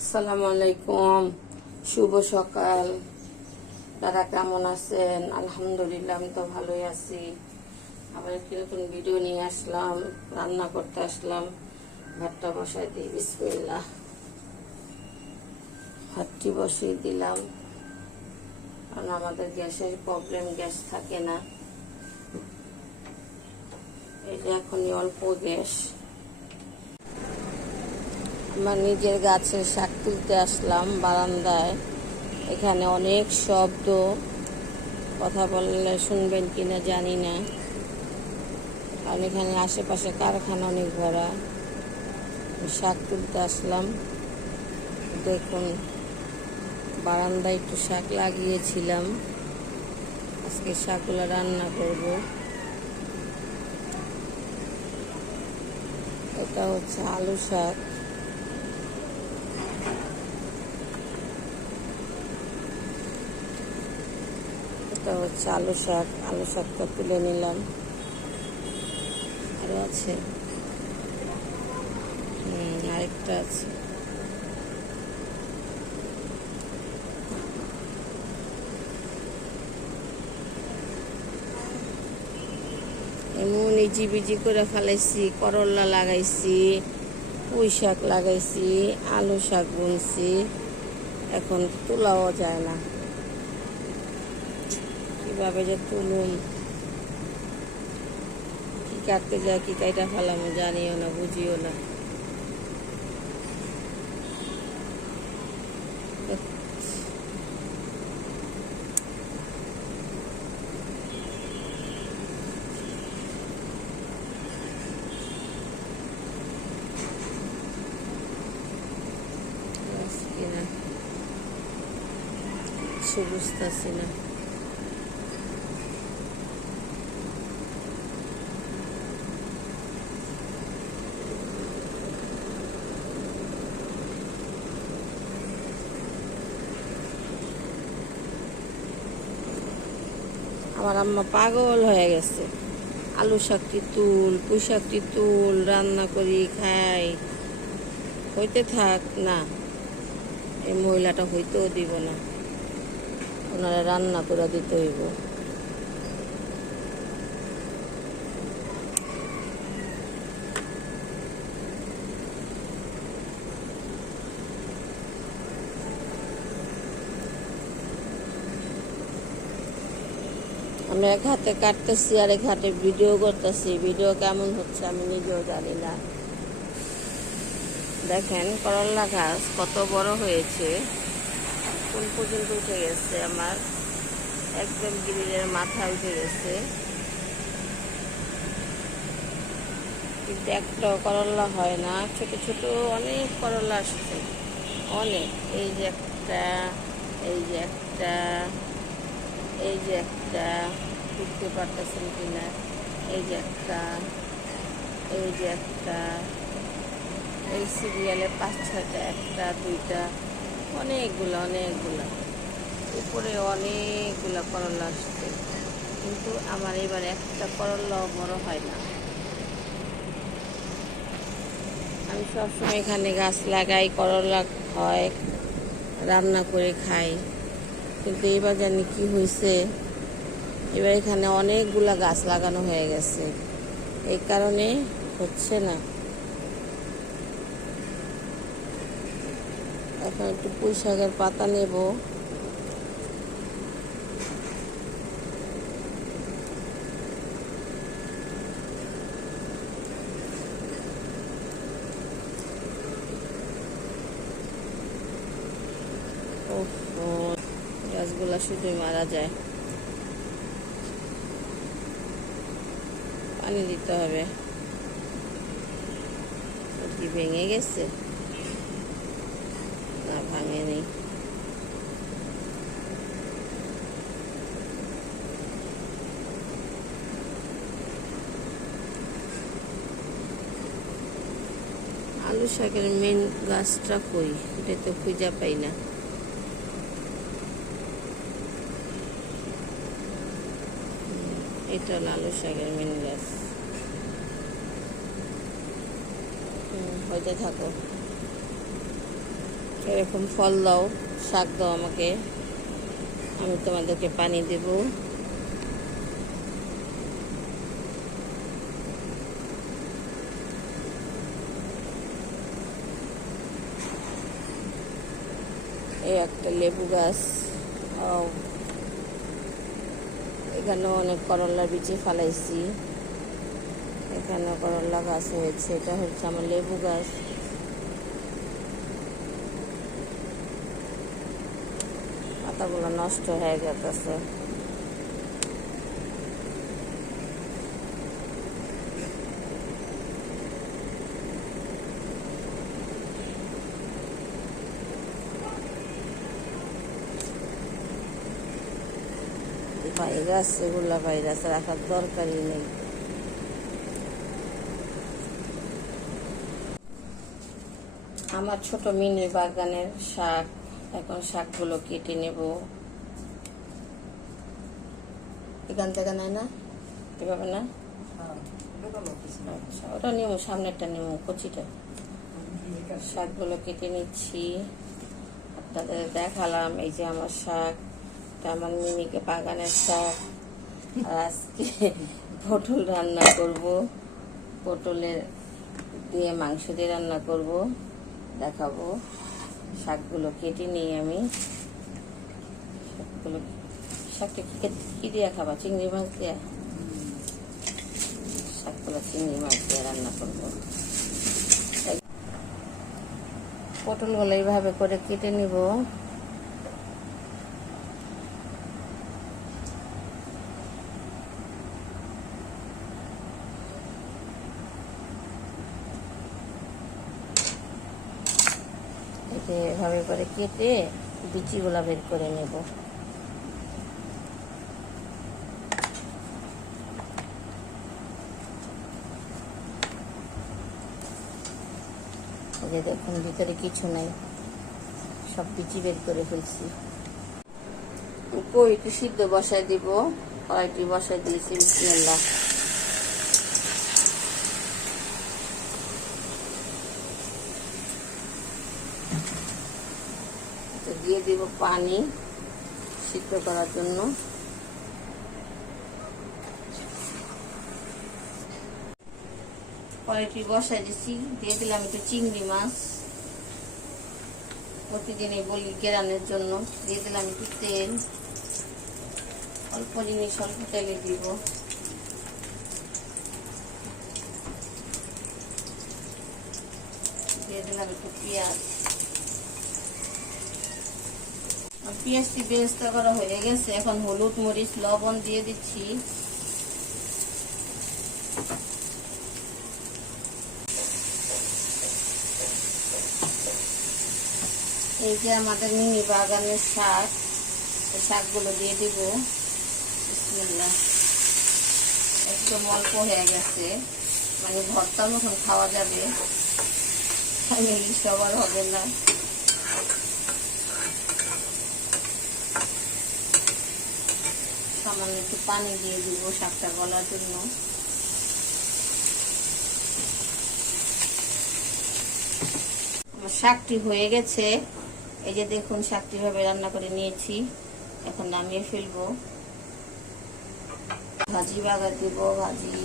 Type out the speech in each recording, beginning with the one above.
আসসালামু আলাইকুম, শুভ সকাল। দাদা কেমন আছেন? আলহামদুলিল্লাহ, আমি তো ভালোই আছি। আবার একটি নতুন ভিডিও নিয়ে আসলাম, রান্না করতে আসলাম। ভাতটা বসাই দিই, বিসমিল্লাহ। ভাতটি বসিয়ে দিলাম, কারণ আমাদের গ্যাসের প্রবলেম, গ্যাস থাকে না। এই যে এখনই অল্প গ্যাস। আমার নিজের গাছের শাক তুলতে আসলাম বারান্দায়। এখানে অনেক শব্দ, কথা বললে শুনবেন কিনা জানি না, কারণ এখানে আশেপাশে কারখানা অনেক ভরা। শাক তুলতে আসলাম। দেখুন, বারান্দায় একটু শাক লাগিয়েছিলাম, আজকে শাকগুলো রান্না করব। এটা হচ্ছে আলু শাক। এটা হচ্ছে আলু শাক। আলু শাকটা তুলে নিলাম। আরো আছে, আরেকটা আছে। এমন ইজি করে ফেলাইছি। করলা লাগাইছি, পুঁই শাক লাগাইছি, আলু শাক বুনছি, এখন তোলাও যায় না। কিভাবে যে তুলুন, কি কাটতে যায়, কি কাইটা ফেলামো জানিও না, বুঝিও না। কিছু বুঝতেছি না। আমার আম্মা পাগল হয়ে গেছে। আলু শাকটি তুল, পুঁই শাকটি তুল, রান্না করি খাই, হইতে থাক। না, এই মহিলাটা হইতেও দিব না, ওনারা রান্না করে দিতে হইব। আমি এক হাতে কাটতেছি আর এক হাতে ভিডিও করতেছি। ভিডিও কেমন হচ্ছে আমি নিজেও জানি না। দেখেন, করলা গাছ কত বড় হয়েছে, কোন পর্যন্ত উঠে গেছে। আমার একদম গ্রিলের মাথায় উঠে গেছে, কিন্তু একটাও করলা হয় না। ছোট ছোট অনেক করলা আসছে, অনেক। এই যে একটা, এই যে একটা, এই যে একটা, বুঝতে পারতেছেন কিনা, এই যে একটা, এই যে একটা, এই সিরিয়ালে 5-6টা, একটা দুইটা, অনেকগুলা অনেকগুলা, উপরে অনেকগুলা করলা আসছে, কিন্তু আমার এবার একটা করলাও বড় হয় না। আমি সবসময় এখানে গাছ লাগাই, করলা হয়, রান্না করে খাই, কিন্তু এবার জানি কি হয়েছে, এবার এখানে অনেকগুলা গাছ লাগানো হয়ে গেছে, এই কারণে হচ্ছে না। এখন একটু পুঁই শাকের পাতা নেব। গাছগুলা শুধু মারা যায়, পানি দিতে হবে। কি ভেঙে গেছে? না, ভাঙেনি। আলু শাকের মেন গাছটা কই, এটা তো খুঁজে পাই না। এটা হলো আলু শাকের মেন গাছ। হইতে থাকো। এরকম ফল দাও, শাক দাও আমাকে, আমি তোমাদেরকে পানি দেব। এই একটা লেবু গাছ, এখানেও অনেক করলার বিচি ফালাইছি, এখানে করলা গাছ হয়েছে। এটা হচ্ছে আমার লেবু গাছ। পাতাগুলো নষ্ট হয়ে গেছে। ভাইরাস, এগুলা ভাইরাস রাখার দরকারই নেই। আমার ছোট মিনি বাগানের শাক, এখন শাকগুলো কেটে নেব। এখান থেকে নেয় না, এভাবে না? আচ্ছা, ওটা নেবো, সামনেরটা নেবো, কচিটা। শাকগুলো কেটে নিচ্ছি, আপনাদের দেখালাম। এই যে আমার শাক, আমার মিনিকে বাগানের শাক। আর আজকে পটল রান্না করব, পটলের দিয়ে মাংস দিয়ে রান্না করব, দেখাবো। শাকগুলো কেটে নিই আমি। শাকটা কি দিয়ে খাবা? চিংড়ি মাছ দিয়ে? শাকগুলো চিংড়ি মাছ দিয়ে রান্না করবো। পটলগুলো এইভাবে করে কেটে নিব। এভাবে করে কেটে বিচিগুলা বের করে নেব। এই যে দেখুন, ভিতরে কিছু নাই, সব বিচি বের করে ফেলছি। একটু সিদ্ধ বসাই দিব, কড়াইটি বসাই দিয়েছি। বিসমিল্লাহ। দিয়ে দিব পানি সিদ্ধ করার জন্য। কড়াইটি বসাই দিচ্ছি, দিয়ে দিলাম একটু চিংড়ি মাছ, প্রতিদিনই বলি গেরানের জন্য। দিয়ে দিলাম একটু তেল, অল্প জিনিস অল্প তেলে দিব। দিয়ে দিলাম একটু পেঁয়াজ। পেঁয়াজটি বেরেস্তা করা হয়ে গেছে, এখন হলুদ মরিচ লবণ দিয়ে দিচ্ছি। এই যে আমাদের মিনি বাগানের শাক, শাকগুলো দিয়ে দিব। বিসমিল্লাহ। একদম অল্প হয়ে গেছে, মানে ভর্তার মতন খাওয়া যাবে, সবার হবে না। সামান্য একটু পানি দিয়ে দিব শাকটা গলার জন্য। আমার শাকটি হয়ে গেছে। এই যে দেখুন, শাকটি ভাবে রান্না করে নিয়েছি, এখন নামিয়ে ফেলবো। ভাজি বাগার দিব, ভাজি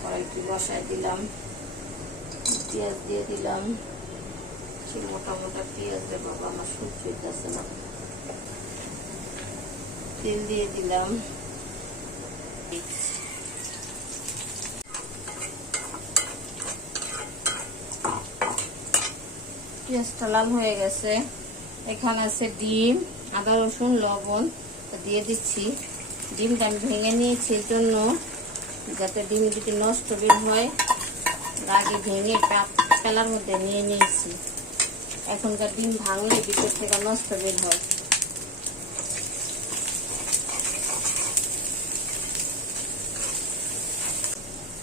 কড়াইটি বসায় দিলাম, পেঁয়াজ দিয়ে দিলাম। সেই মোটা মোটা পেঁয়াজ রে বাবা, আমার সহ্য হইতেছে না। তেল দিয়ে দিলাম। পেঁয়াজটা লাল হয়ে গেছে। এখানে আছে ডিম, আদা রসুন লবণ দিয়ে দিচ্ছি। ডিমটা আমি ভেঙে নিয়েছি এর জন্য, যাতে ডিম যদি নষ্ট বের হয়, আগে ভেঙে পেলার মধ্যে নিয়ে নিয়েছি। এখনকার ডিম ভাঙলে ভিতর থেকে নষ্ট বের হয়।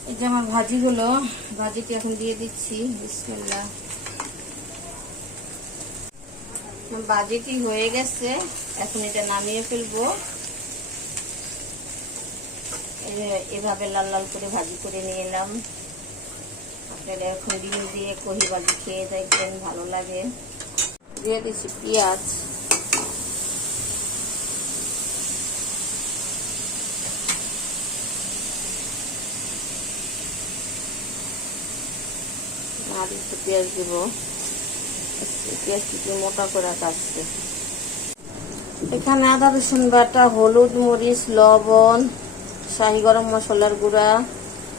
এই যে আমার ভাজিটি এখন দিয়ে দিচ্ছি। বিসমিল্লাহ। ভাজিটি হয়ে গেছে, এখন এটা নামিয়ে ফেলবো। এভাবে লাল লাল করে ভাজি করে নিয়ে এলাম। আপনারা এখন ডিম দিয়ে কহি ভাজি খেয়ে দেখবেন, ভালো লাগে। দিয়ে দিচ্ছি পেঁয়াজ, আর একটু পেঁয়াজ দিব, পেঁয়াজ একটু মোটা করে কাটছে। এখানে আদা রসুন বাটা, হলুদ মরিচ লবণ, শাহি গরম মশলার গুঁড়া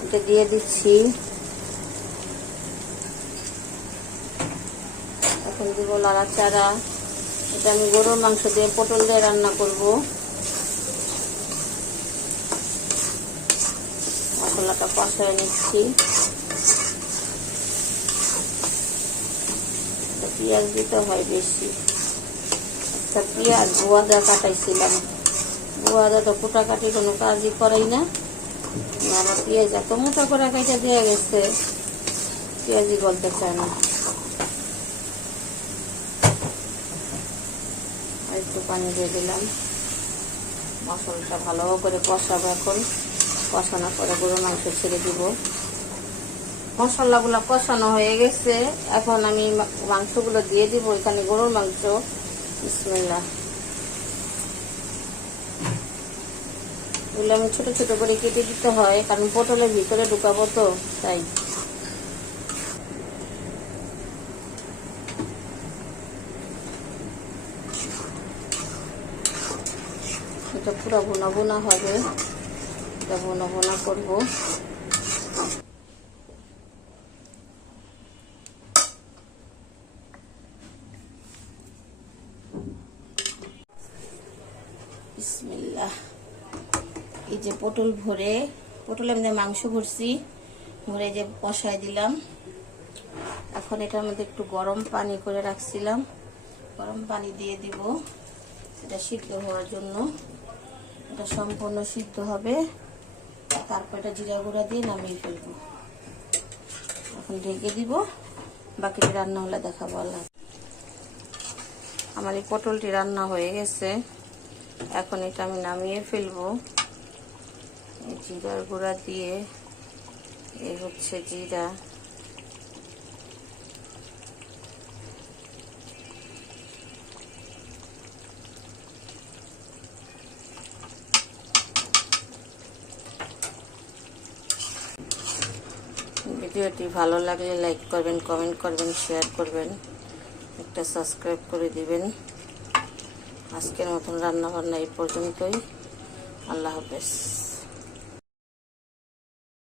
এটা দিয়ে দিচ্ছি। এখন দিব নাড়াচাড়া। এটা আমি গরুর মাংস দিয়ে পটল দিয়ে রান্না করব। মশলাটা কষায় নিচ্ছি। পেঁয়াজ দিতে হয় বেশি। একটা পেঁয়াজ বুয়াদা কাটাইছিলাম, বুয়াদা তো কুটাকাটি কোনো কাজই করাই না। আমার পেঁয়াজ এত মোটা করে কাটা দেওয়া গেছে, পেঁয়াজই বলতে চায় না। একটু পানি দিয়ে দিলাম। মশলাটা ভালো করে কষাবো। এখন কষানোর পরে গরুর মাংস ছেড়ে দিব। মশলাগুলো কষানো হয়ে গেছে, এখন আমি মাংসগুলো দিয়ে দিব। এখানে গরুর মাংস। বিসমিল্লাহ। এগুলো আমি ছোট ছোট করে কেটে দিতে হয়, কারণ পটলের ভিতরে ঢুকাবো তো, তাই। এটা পুরো ভুনা ভুনা হবে, এটা ভুনা ভুনা করবো। বিসমিল্লাহ। এই যে পটল ভরে, পটলের মধ্যে মাংস ভরছি, ভরে যে কষায় দিলাম। এখন এটার মধ্যে একটু গরম পানি করে রাখছিলাম, গরম পানি দিয়ে দিব এটা সিদ্ধ হওয়ার জন্য। এটা সম্পূর্ণ সিদ্ধ হবে, তারপর এটা জিরা গুঁড়া দিয়ে নামিয়ে ফেলবো। এখন ঢেকে দিব, বাকিটা রান্না হলে দেখাবো। আল্লাহ। আমার এই পটলটি রান্না হয়ে গেছে, এখন এটা আমি নামিয়ে ফেলবো। জিরার গুঁড়া দিয়ে, এই হচ্ছে জিরা, ভিডিওটি ভালো লাগলে লাইক করবেন, কমেন্ট করবেন, শেয়ার করবেন, একটা সাবস্ক্রাইব করে দিবেন। আজকের মতন রান্না বান্না এই পর্যন্তই। আল্লাহ হাফেজ।